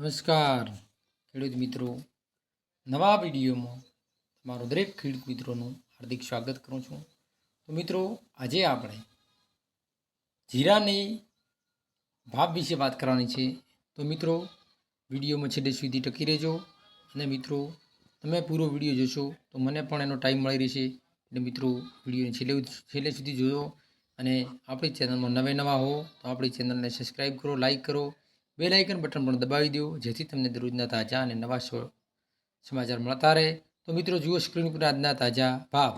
નમસ્કાર ખેડૂત મિત્રો, નવા વિડીયોમાં તમારું દરેક ખેડૂત મિત્રોનું હાર્દિક સ્વાગત કરું છું. તો મિત્રો, આજે આપણે જીરાની ભાવ વિશે વાત કરવાની છે. તો મિત્રો, વિડીયોમાં છેલ્લે સુધી ટકી રહેજો. અને મિત્રો, તમે પૂરો વિડીયો જોશો તો મને પણ એનો ટાઈમ મળી રહેશે. એટલે મિત્રો, વિડીયોને છેલ્લે સુધી જોજો. અને આપણી ચેનલમાં નવા હો તો આપણી ચેનલને સબસ્ક્રાઈબ કરો, લાઈક કરો, બેલ આઇકન બટન પણ દબાવી દો, જેથી તમને દરરોજના તાજા અને નવા સમાચાર મળતા રહે. તો મિત્રો, જુઓ સ્ક્રીન પર આજના તાજા ભાવ.